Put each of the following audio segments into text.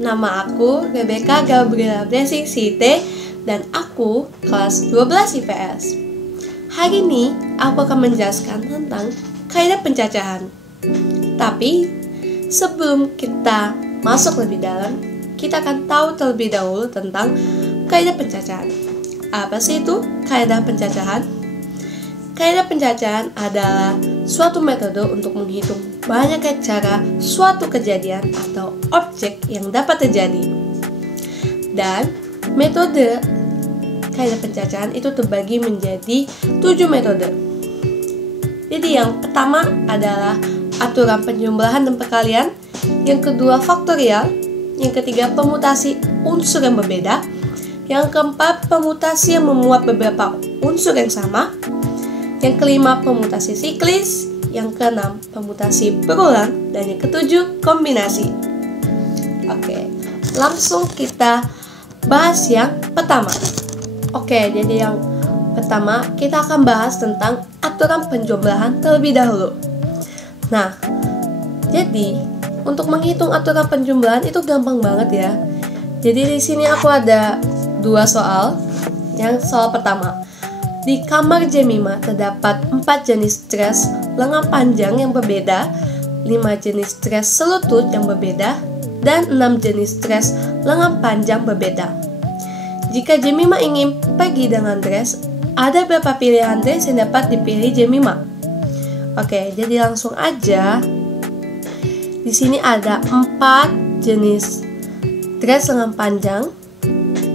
nama aku Rebecca Gabriela Blessing Site dan aku kelas 12 IPS. Hari ini aku akan menjelaskan tentang kaidah pencacahan. Tapi sebelum kita masuk lebih dalam, kita akan tahu terlebih dahulu tentang kaidah pencacahan. Apa sih itu kaidah pencacahan? Kaidah pencacahan adalah suatu metode untuk menghitung banyaknya cara suatu kejadian atau objek yang dapat terjadi. Dan metode kaidah pencacahan itu terbagi menjadi 7 metode. Jadi yang pertama adalah aturan penjumlahan dan perkalian, yang kedua faktorial, yang ketiga pemutasi unsur yang berbeda, yang keempat pemutasi yang memuat beberapa unsur yang sama, yang kelima pemutasi siklis, yang keenam pemutasi berulang, dan yang ketujuh kombinasi. Oke, langsung kita bahas yang pertama. Oke, jadi yang pertama kita akan bahas tentang aturan penjumlahan terlebih dahulu. Nah, jadi untuk menghitung aturan penjumlahan itu gampang banget ya. Jadi di sini aku ada 2 soal. Yang soal pertama, di kamar Jemima terdapat 4 jenis dress lengan panjang yang berbeda, 5 jenis dress selutut yang berbeda, dan 6 jenis dress lengan panjang berbeda. Jika Jemima ingin pergi dengan dress, ada berapa pilihan dress yang dapat dipilih Jemima? Oke, jadi langsung aja. Di sini ada 4 jenis dress lengan panjang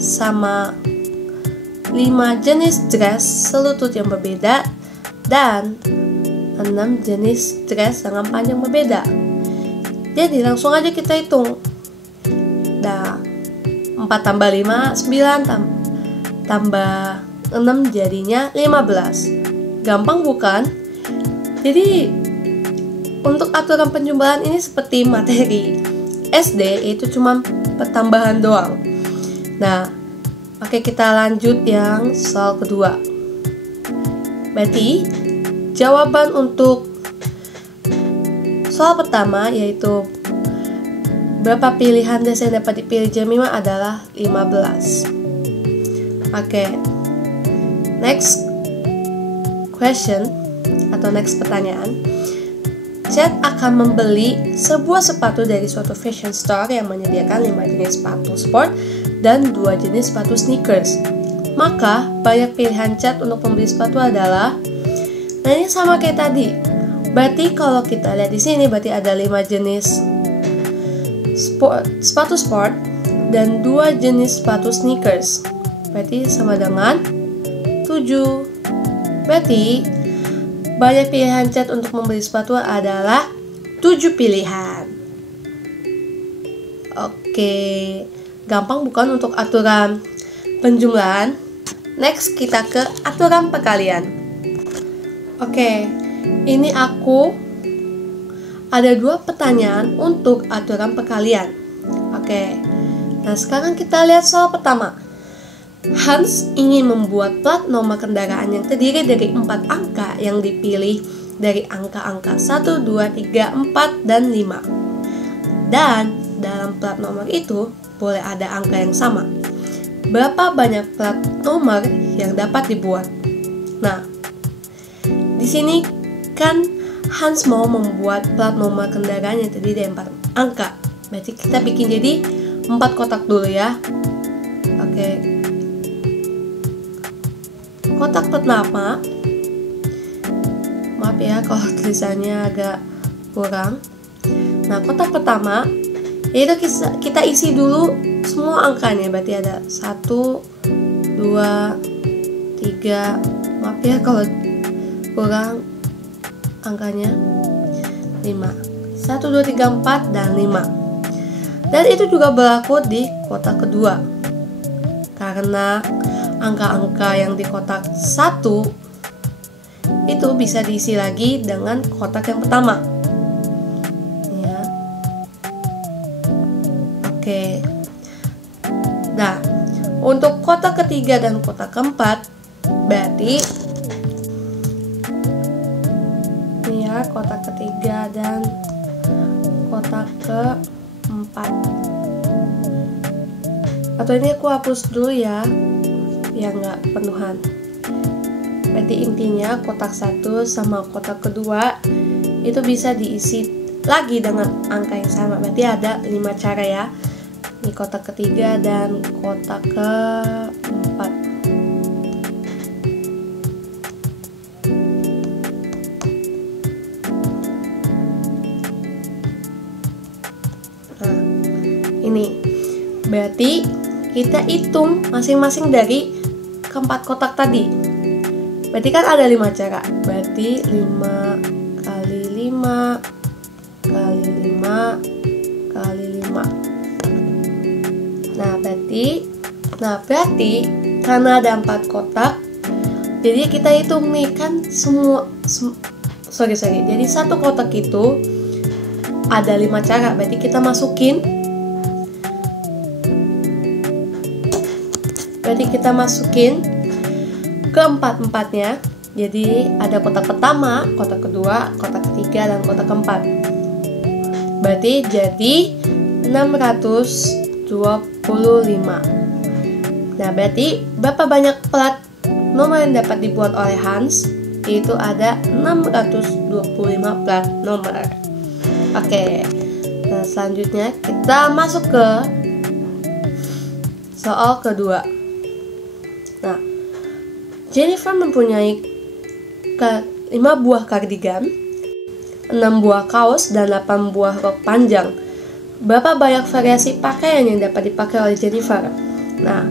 sama 5 jenis dress selutut yang berbeda dan 6 jenis dress lengan panjang berbeda. Jadi langsung aja kita hitung. Nah, 4 tambah 5, 9 tambah 6 jadinya 15. Gampang bukan? Jadi untuk aturan penjumlahan ini seperti materi SD, itu cuma pertambahan doang. Nah, oke, kita lanjut yang soal kedua. Berarti jawaban untuk soal pertama yaitu berapa pilihan dress yang dapat dipilih Jemima adalah 15. Oke, next question atau next pertanyaan. Chad akan membeli sebuah sepatu dari suatu fashion store yang menyediakan 5 jenis sepatu sport dan 2 jenis sepatu sneakers. Maka banyak pilihan Chad untuk membeli sepatu adalah, nah ini sama kayak tadi. Berarti kalau kita lihat di sini berarti ada 5 jenis sepatu sport dan 2 jenis sepatu sneakers. Berarti sama dengan 7. Berarti banyak pilihan Chad untuk membeli sepatu adalah 7 pilihan. Oke, gampang bukan untuk aturan penjumlahan? Next kita ke aturan perkalian. Oke, ini aku ada 2 pertanyaan untuk aturan perkalian. Oke, nah sekarang kita lihat soal pertama. Hans ingin membuat plat nomor kendaraan yang terdiri dari 4 angka yang dipilih dari angka-angka 1, 2, 3, 4, dan 5. Dan dalam plat nomor itu boleh ada angka yang sama. Berapa banyak plat nomor yang dapat dibuat? Nah, di sini kan Hans mau membuat plat nomor kendaraan yang terdiri dari 4 angka. Berarti kita bikin jadi 4 kotak dulu ya. Oke. Kotak pertama, maaf ya kalau tulisannya agak kurang. Nah, kotak pertama yaitu kita isi dulu semua angkanya. Berarti ada 1, 2, 3. Maaf ya kalau kurang angkanya. 5. 1, 2, 3, 4 dan 5. Dan itu juga berlaku di kotak kedua. Karena angka-angka yang di kotak 1 itu bisa diisi lagi dengan kotak yang pertama ya. Oke. Nah, untuk kotak ketiga dan kotak keempat berarti ini ya, kotak ketiga dan kotak keempat. Atau ini aku hapus dulu ya, biar nggak penuhan. Berarti intinya kotak 1 sama kotak kedua itu bisa diisi lagi dengan angka yang sama. Berarti ada 5 cara ya. Ini kotak ketiga dan kotak keempat. Nah, ini berarti kita hitung masing-masing dari keempat kotak tadi. Berarti kan ada 5 cara. Berarti 5 kali 5 kali 5 kali 5. Nah berarti karena ada 4 kotak, jadi kita hitung nih kan jadi satu kotak itu ada 5 cara. Berarti kita masukin ke empat-empatnya. Jadi ada kotak pertama, kotak kedua, kotak ketiga, dan kotak keempat. Berarti jadi 625. Nah berarti berapa banyak plat nomor yang dapat dibuat oleh Hans? Itu ada 625 plat nomor. Oke. Nah selanjutnya kita masuk ke soal kedua. Nah, Jennifer mempunyai 5 buah kardigan, 6 buah kaos, dan 8 buah rok panjang. Berapa banyak variasi pakaian yang dapat dipakai oleh Jennifer? Nah,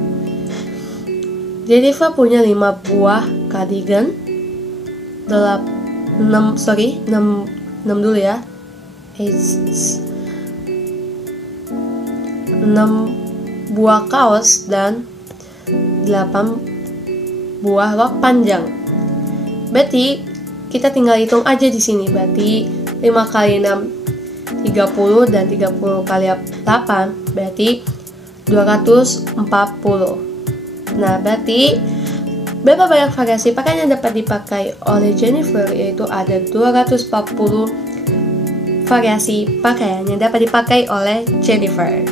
Jennifer punya 5 buah kardigan, 6 dulu ya. 6 buah kaos dan 8 buah rok panjang. Berarti kita tinggal hitung aja di sini. Berarti 5 kali 6 30 dan 30 kali 8 berarti 240. Nah, berarti berapa banyak variasi pakaian yang dapat dipakai oleh Jennifer? Yaitu ada 240 variasi pakaian yang dapat dipakai oleh Jennifer.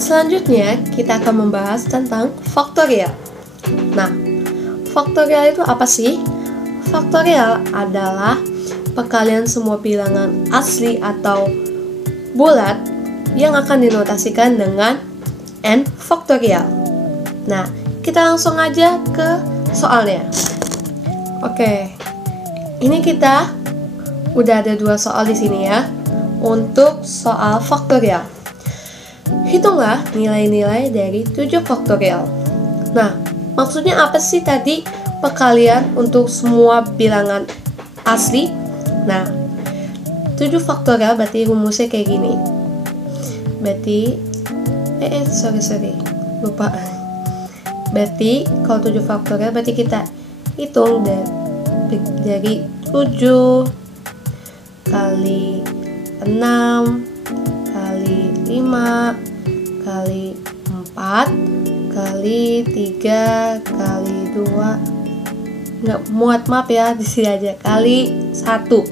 Selanjutnya kita akan membahas tentang faktorial. Nah, faktorial itu apa sih? Faktorial adalah perkalian semua bilangan asli atau bulat yang akan dinotasikan dengan n faktorial. Nah, kita langsung aja ke soalnya. Oke, ini kita udah ada 2 soal di sini ya. Untuk soal faktorial, hitunglah nilai-nilai dari 7 faktorial. Nah, maksudnya apa sih tadi perkalian untuk semua bilangan asli? Nah, 7 faktorial berarti rumusnya kayak gini. Berarti lupa. Berarti kalau 7 faktorial berarti kita hitung dari 7 kali 6 kali 5 kali 4 kali 3 kali 2, nggak muat, maaf ya, di sini aja, kali 1.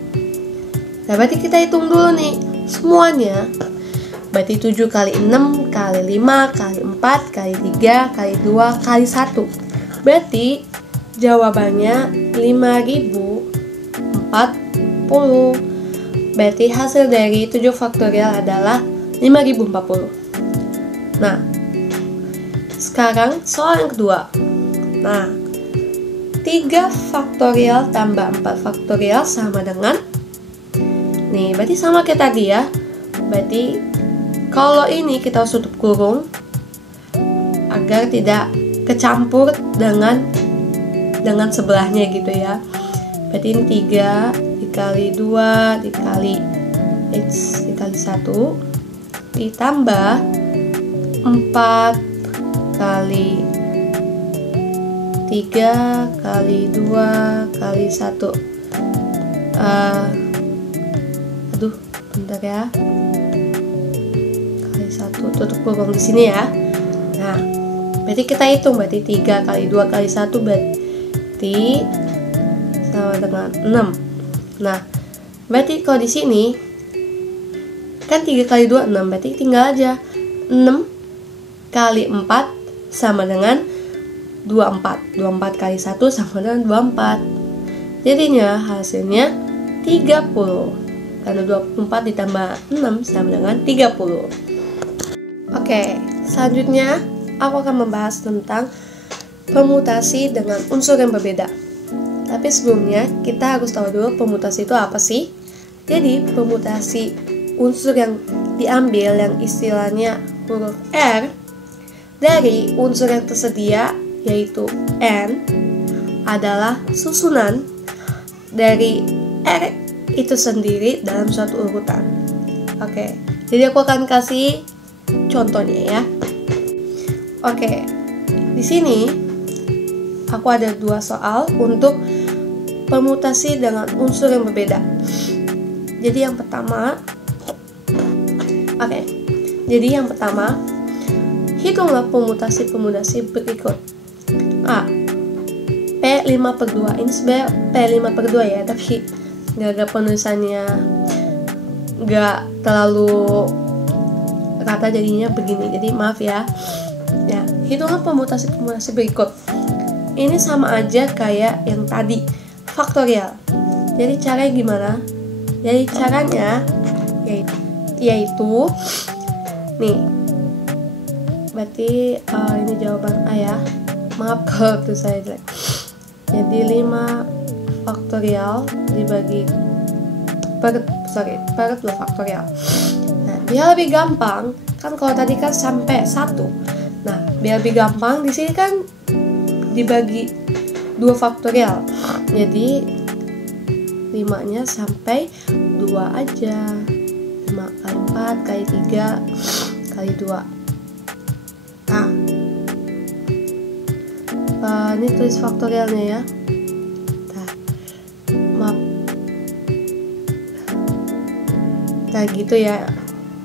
Nah, berarti kita hitung dulu nih semuanya. Berarti 7 kali 6 kali 5 kali 4 kali 3 kali 2 kali 1. Berarti jawabannya 5040. Berarti hasil dari 7 faktorial adalah 5040. Nah, sekarang soal yang kedua. Nah, 3 faktorial tambah 4 faktorial sama dengan, nih berarti sama kayak tadi ya. Berarti kalau ini kita harus tutup kurung agar tidak kecampur dengan sebelahnya gitu ya. Berarti ini 3 dikali 2 dikali X dikali 1 ditambah 4 kali 3 kali 2 kali 1. Bentar ya. Kali 1, tutup kurung di sini ya. Nah, berarti kita hitung, berarti 3 kali 2 kali 1 berarti sama dengan 6. Nah, berarti kalau di sini kan 3 kali 2 6, berarti tinggal aja 6 kali 4 sama dengan 24. 24 kali 1 sama dengan 24. Jadinya hasilnya 30. Karena 24 ditambah 6 sama dengan 30. Oke, selanjutnya aku akan membahas tentang permutasi dengan unsur yang berbeda. Tapi sebelumnya kita harus tahu dulu permutasi itu apa sih? Jadi permutasi unsur yang diambil yang istilahnya huruf R dari unsur yang tersedia yaitu N adalah susunan dari R itu sendiri dalam suatu urutan. Oke, jadi aku akan kasih contohnya ya. Oke, di sini aku ada 2 soal untuk permutasi dengan unsur yang berbeda. Jadi yang pertama, hitunglah permutasi berikut. A. P5/2. Ini sebenarnya P5/2 ya, tapi gak penulisannya gak terlalu kata jadinya begini. Jadi maaf ya. Ya, hitunglah permutasi berikut. Ini sama aja kayak yang tadi, faktorial. Jadi caranya gimana? Jadi caranya yaitu nih. Berarti ini jawaban A ya. Maaf kalau tuh saya jelek. Jadi 5 faktorial dibagi per 2 faktorial. Nah, biar lebih gampang, kan kalau tadi kan sampai 1. Nah, biar lebih gampang di sini kan dibagi 2 faktorial. Jadi 5-nya sampai 2 aja. 5 kali 4 kali 3 kali 2. Nah, ini tulis faktorialnya ya. Nah gitu ya,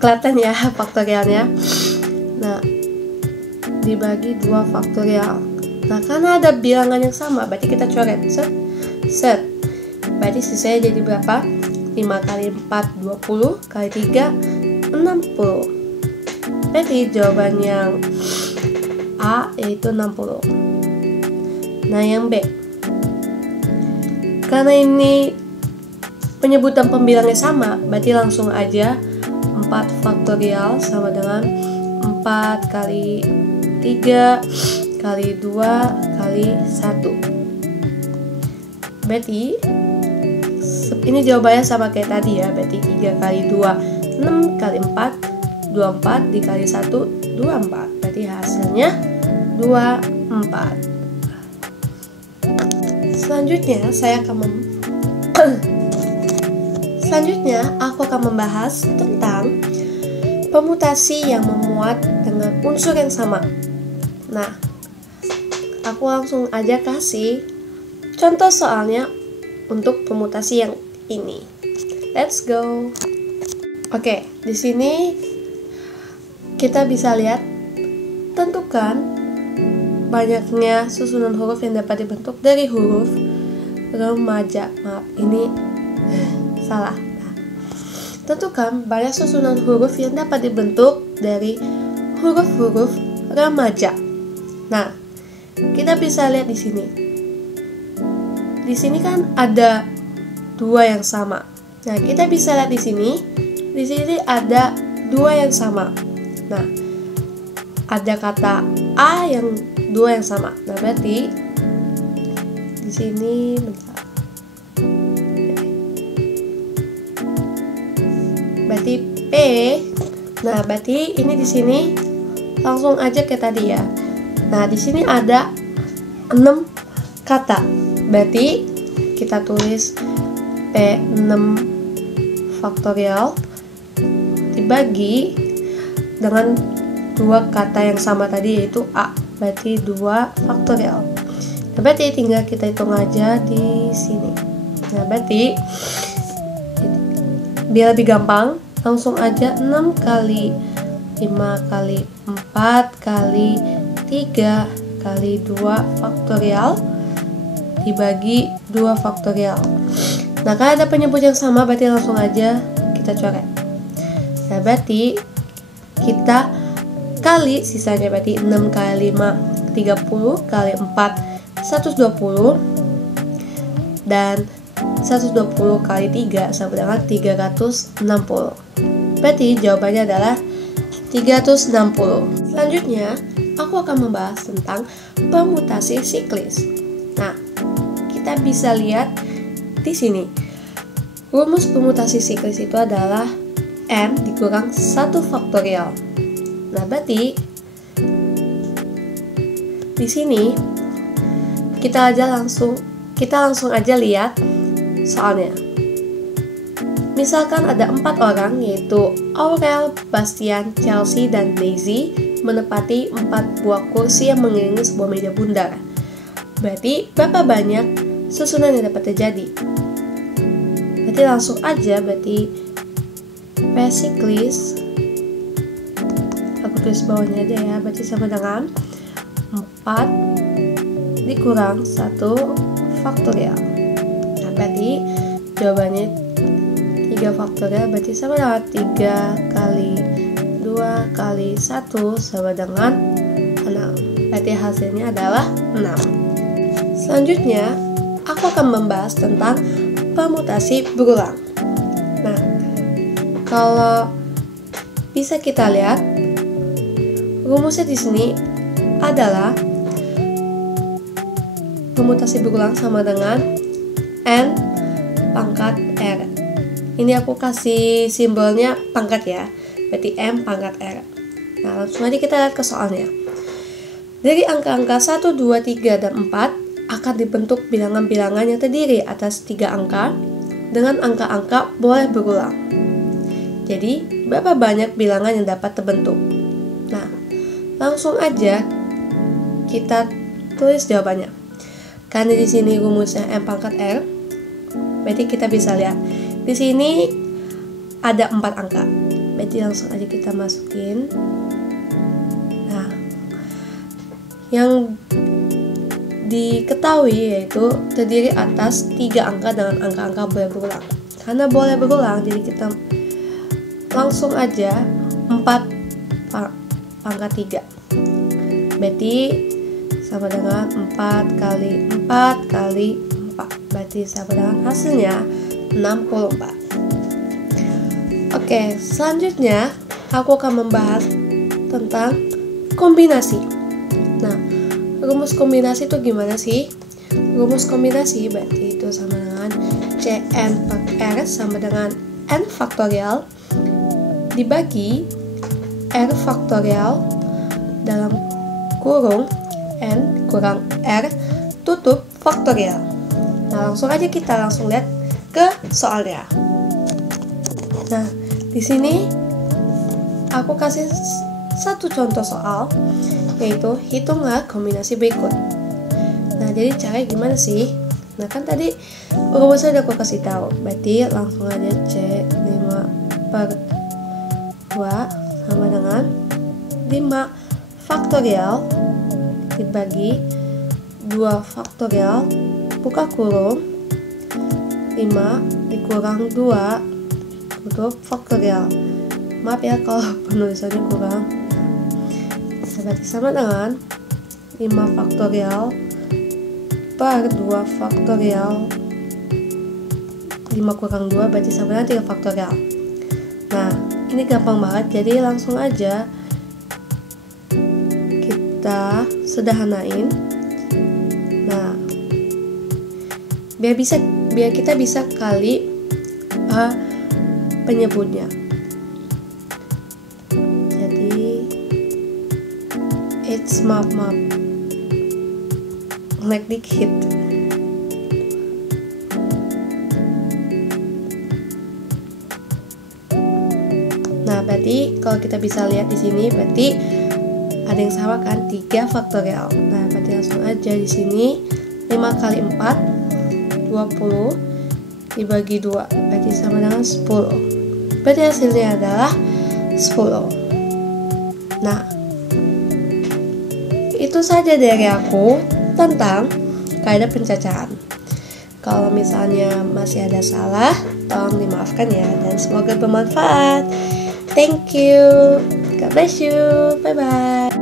kelihatan ya faktorialnya. Nah, dibagi 2 faktorial. Nah, karena ada bilangan yang sama, berarti kita coret. Set. Berarti sisanya jadi berapa? 5 kali 4 20 kali 3 60. Berarti jawaban yang A yaitu 60. Nah, yang B, karena ini penyebutan pembilangnya sama, berarti langsung aja 4 faktorial sama dengan 4 kali 3 kali 2 kali 1. Berarti ini jawabannya sama kayak tadi ya. Berarti 3 kali 2 6 kali 4 24 dikali 1 24. Berarti hasilnya 24. Selanjutnya aku akan membahas tentang permutasi yang memuat dengan unsur yang sama. Nah, aku langsung aja kasih contoh soalnya untuk permutasi yang ini. Let's go. Oke, di sini kita bisa lihat, tentukan banyaknya susunan huruf yang dapat dibentuk dari huruf remaja. Maaf, ini salah. Nah, tentukan banyak susunan huruf yang dapat dibentuk dari huruf-huruf remaja. Nah, kita bisa lihat di sini. Di sini kan ada 2 yang sama. Nah, kita bisa lihat di sini. Di sini ada 2 yang sama. Nah, ada kata A yang 2 yang sama. Nah, berarti di sini bentar. Berarti P. Nah, berarti ini di sini langsung aja kayak tadi ya. Nah, di sini ada 6 kata. Berarti kita tulis P6 faktorial dibagi dengan 2 kata yang sama tadi yaitu A. Berarti 2 faktorial. Nah, berarti tinggal kita hitung aja di sini. Nah, berarti biar lebih gampang, langsung aja 6 kali 5 kali 4 kali 3 kali 2 faktorial dibagi 2 faktorial. Nah, kalau ada penyebut yang sama, berarti langsung aja kita coret. Nah, berarti kita kali sisanya berarti 6 kali 5 30 kali 4 120, dan 120 kali 3 sama dengan 360. Berarti jawabannya adalah 360. Selanjutnya, aku akan membahas tentang permutasi siklis. Nah, kita bisa lihat di sini. Rumus permutasi siklis itu adalah n dikurang 1 faktorial. Nah, berarti di sini kita langsung aja lihat soalnya. Misalkan ada 4 orang, yaitu Aurel, Bastian, Chelsea, dan Daisy menepati 4 buah kursi yang mengelilingi sebuah meja bundar. Berarti berapa banyak susunan yang dapat terjadi? Berarti langsung aja, berarti P siklis, aku tulis bawahnya aja ya, berarti sama dengan 4 dikurang 1 faktorial. Nah, berarti jawabannya 3 faktorial, berarti sama dengan 3 kali 2 kali 1 sama dengan 6. Berarti hasilnya adalah 6. Selanjutnya, aku akan membahas tentang permutasi berulang. Nah, kalau bisa kita lihat, rumusnya di sini adalah permutasi berulang sama dengan n pangkat r. Ini aku kasih simbolnya pangkat ya, berarti m pangkat r. Nah, langsung aja kita lihat ke soalnya. Dari angka-angka 1, 2, 3, dan 4 akan dibentuk bilangan-bilangan yang terdiri atas 3 angka dengan angka-angka boleh berulang. Jadi, berapa banyak bilangan yang dapat terbentuk? Nah, langsung aja kita tulis jawabannya. Karena di sini rumusnya m pangkat r, berarti kita bisa lihat di sini ada 4 angka. Berarti langsung aja kita masukin. Nah, yang diketahui yaitu terdiri atas 3 angka dengan angka-angka boleh berulang. Karena boleh berulang, jadi kita langsung aja 4 pangkat 3. Berarti sama dengan 4 kali 4 kali 4. Berarti sama dengan hasilnya 64. Oke, selanjutnya aku akan membahas tentang kombinasi. Nah, rumus kombinasi itu gimana sih? Rumus kombinasi berarti itu sama dengan Cn per R sama dengan n faktorial dibagi R faktorial dalam kurung n kurang R tutup faktorial. Nah, langsung aja kita langsung lihat ke soalnya. Nah, di sini aku kasih satu contoh soal, yaitu hitunglah kombinasi berikut. Nah, jadi caranya gimana sih? Nah, kan tadi rumusnya udah aku kasih tahu. Berarti langsung aja C5 per 2 sama dengan 5 faktorial dibagi 2 faktorial buka kurung 5 dikurang 2 tutup faktorial. Maaf ya kalau penulisannya kurang. Berarti sama dengan 5 faktorial per 2 faktorial 5 kurang 2 berarti sama dengan 3 faktorial. Nah, ini gampang banget, jadi langsung aja kita sederhanain. Nah, biar kita bisa kali penyebutnya. Jadi it's map like dikit. Nah, berarti kalau kita bisa lihat di sini berarti ada yang sama kan, 3 faktorial. Nah, berarti langsung aja di sini 5 kali 4 20 dibagi 2 berarti sama dengan 10. Berarti hasilnya adalah 10. Nah, itu saja dari aku tentang kaidah pencacahan. Kalau misalnya masih ada salah, tolong dimaafkan ya, dan semoga bermanfaat. Thank you. God bless you. Bye bye.